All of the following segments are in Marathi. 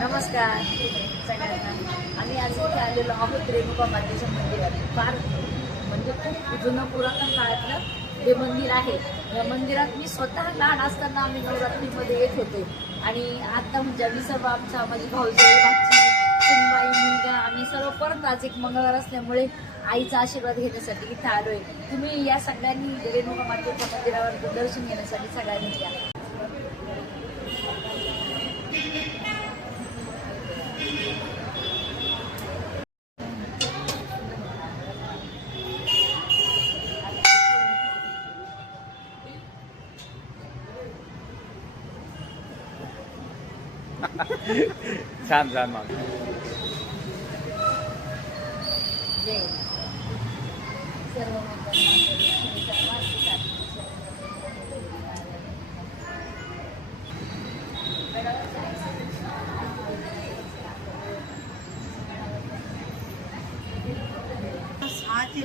नमस्कार सगळ्यांना. आम्ही आज इथे आलेलो आहोत रेणुका मातेच्या मंदिरात. फार म्हणजे खूप जुनं पुरातन काळातलं हे मंदिर आहे. या मंदिरात मी स्वतः लहान असताना आम्ही नवरात्रीमध्ये येत होतो आणि आता म्हणजे आम्ही सर्व आमच्या माझी भाऊजी सुनबाई मुलगा आम्ही सर्व परत आज एक मंगळवार असल्यामुळे आईचा आशीर्वाद घेण्यासाठी इथे आलोय. तुम्ही या सगळ्यांनी रेणुका मातेच्या मंदिरावर दर्शन घेण्यासाठी सगळ्यांनी या. छान छान मग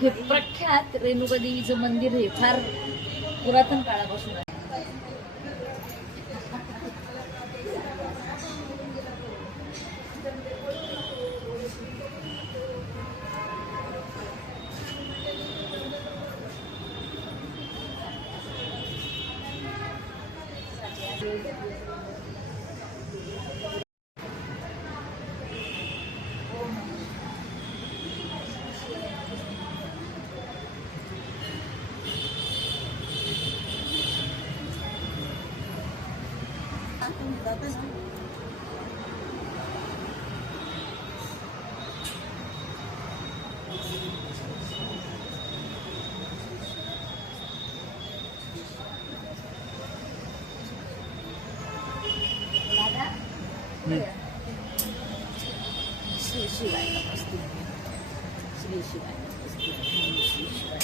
हे प्रख्यात रेणुका देवीचं मंदिर हे फार पुरातन काळापासून आहे. श्री शिवाय नमस्ते. श्री शिवाय नमस्ते. श्री शिवाय.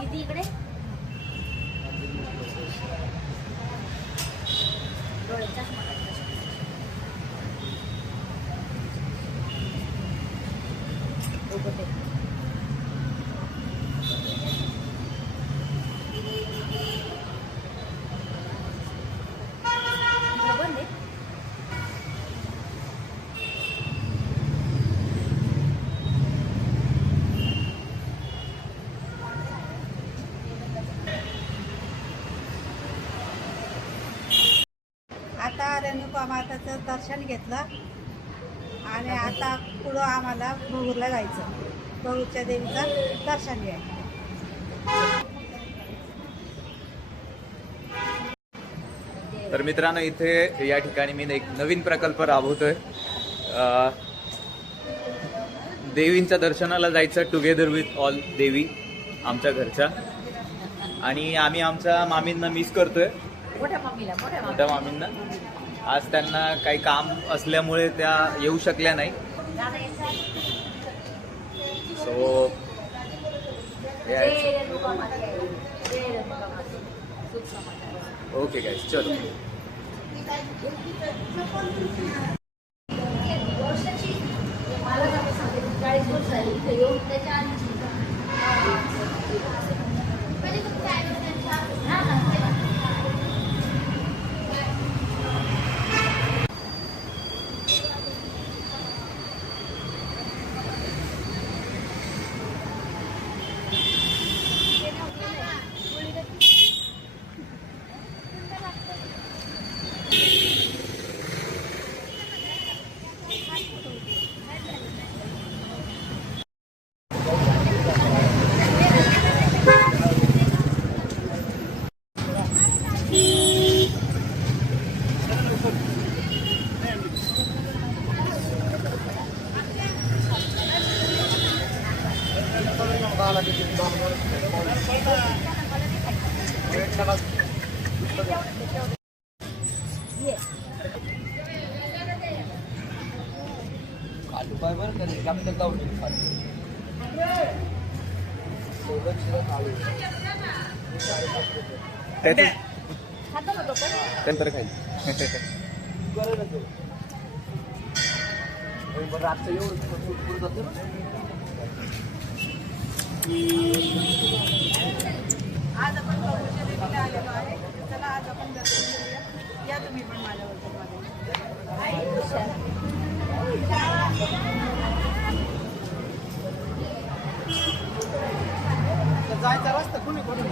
किती इकडे डोळ्याच्या आता रेणुका माताचं दर्शन घेतलं आणि आता पुढं आम्हाला भगूरला जायचं. भगूरच्या देवीचं दर्शन घ्यायचं. तर मित्रांनो, इथे या ठिकाणी मी एक नवीन प्रकल्प राबवतोय. देवींच्या दर्शनाला जायचं टुगेदर विथ ऑल देवी आमच्या घरच्या. आणि आम्ही आमच्या मामींना मिस करतोय. मोठ्या मामींना आज त्यांना काही काम असल्यामुळे त्या येऊ शकल्या नाही. सो ओके गाइस, चलो. नंतर खाईल. आज आपण भगूरच्या देवीला आलेलो आहे. चला आज आपण दर्शन घेऊया. या तुम्ही पण माझ्याबद्दल मागायचं. जायचा रस्ता कुणी कुठून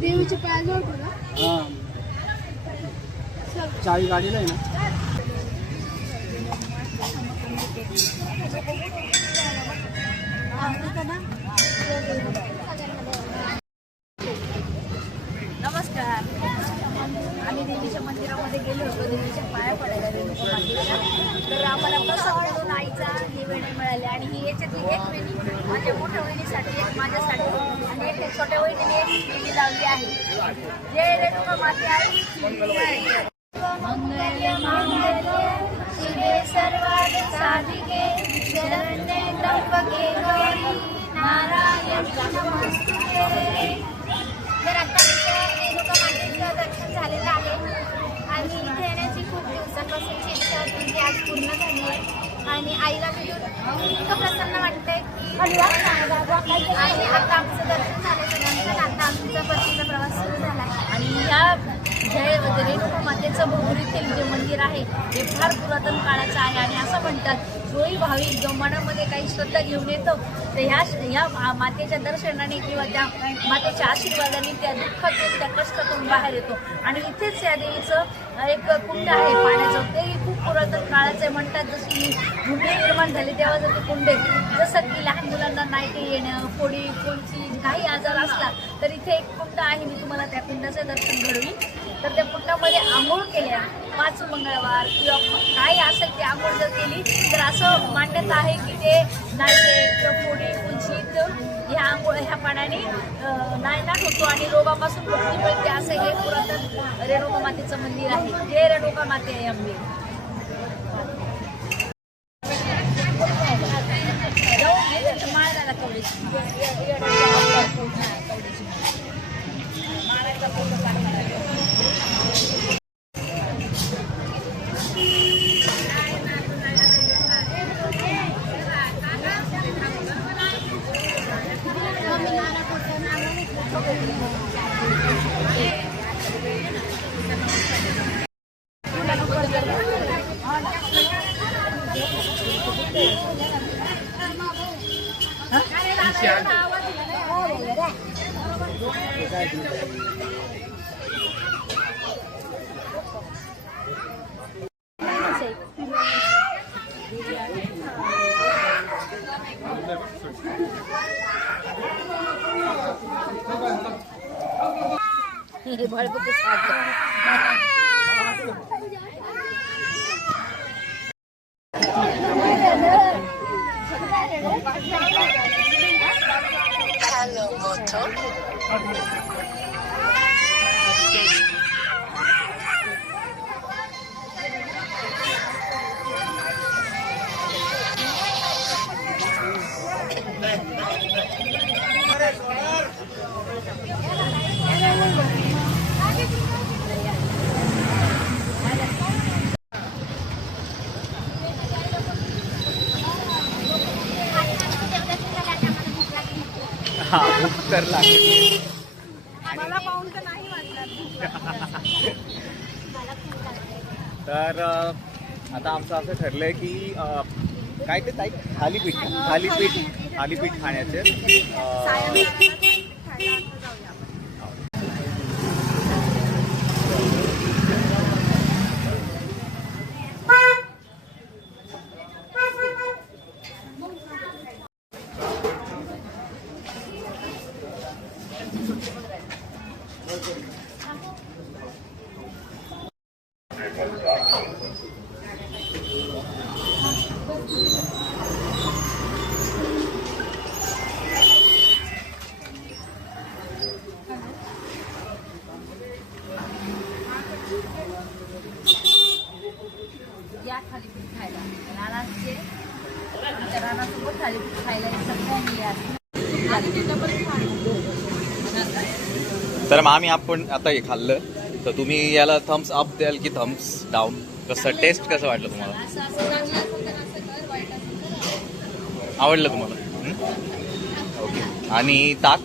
देवीच्या पायाजवळ बघा. चावी गाडीला आहे ना. नमस्कार. आम्ही देवीच्या मंदिरामध्ये गेलो होतो देवीच्या पाया पडायला रेणुका मातेच्या. तर आम्हाला प्रसाद म्हणून आईचा ही वेणी मिळाली आणि ही याच्यातली एक वेणी माझ्या मोठ्या वहिनीसाठी, एक माझ्यासाठी आणि एक छोट्या वहिनीने एक वेणी लावली आहे. जय रेणुका माते आई. मंगल्य मांगल्ये शिवे सर्वार्थ साधिके शरण्ये त्र्यंबके गौरी नारायणी नमोस्तुते. तर आता रेणुका मातेचं दर्शन झालेलं आहे आणि इथे येण्याची खूप दिवसापासूनची इच्छा होती ती आज पूर्ण झाली आहे आणि आईला भेटून इतकं प्रसन्न वाटतंय आणि आता आमचं दर्शन झाल्यानंतर आता आमचा परतीचा प्रवास सुरू झाला आहे. आणि या जय रेणुका मातेचं भोगरीतील जे मंदिर आहे हे फार पुरातन काळाचं आहे आणि असं म्हणतात जोही भाविक जो मनामध्ये काही श्रद्धा घेऊन येतो तर ह्या मातेच्या दर्शनाने किंवा त्या मातेच्या आशीर्वादाने त्या दुःखातून त्या कष्टातून बाहेर येतो. आणि इथेच या देवीचं एक कुंड आहे पाण्याचं, तेही खूप पुरातन काळाचं आहे. म्हणतात जशी भूमी निर्माण झाली तेव्हा जर ते कुंड जसं की लहान मुलांना नायटी येणं, फोडी कोणची काही आजार असला तर इथे एक कुंड आहे. मी तुम्हाला त्या कुंडाचं दर्शन घडवीन. तर त्या कुंडामध्ये आंघोळ केल्या 5 मंगळवार किंवा काही असेल ते आंघोळ जर केली तर असं मान्यता आहे की ते नाईटे किंवा फोडी उंचीत ह्या आंघोळ ह्या पाण्याने नायनाट होतो आणि रोगापासून मुक्ती मिळते. असं हे पुरातन रेणुका मातेचं मंदिर आहे. हे रेणुका माते आहे आंबे. माळाला कवडीची माळाचा फोटो काढणार आहे. हा भूक तर लागली. मला पाहून तर नाही वाटलं. तर आता आमचं असं ठरलंय की काय ते ताई थालीपीठ थालीपीठ खाण्याचे या थालीपीठ खायला रानाचे आमच्या रानासोबत थालीपीठ खायला सगळ्यांनी या. तर मग आपण आता हे खाल्लं तर तुम्ही याला थम्स अप द्याल की थम्स डाऊन? कसं टेस्ट कसं वाटलं तुम्हाला? आवडलं तुम्हाला? ओके. आणि ताक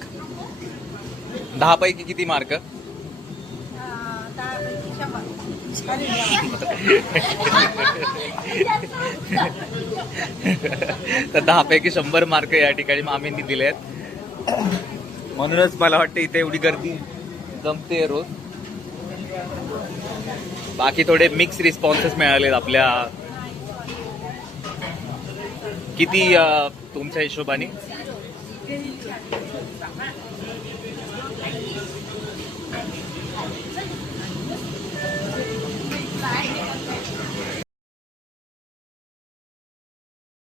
10 पैकी किती मार्क? तर 10 पैकी 100 मार्क या ठिकाणी मामींनी दिले आहेत. म्हणूनच मला वाटतं इथे एवढी गर्दी जमते रोज. बाकी थोडे मिक्स रिस्पॉन्सेस मिळालेत आपल्या. किती तुमच्या हिशोबाने? काय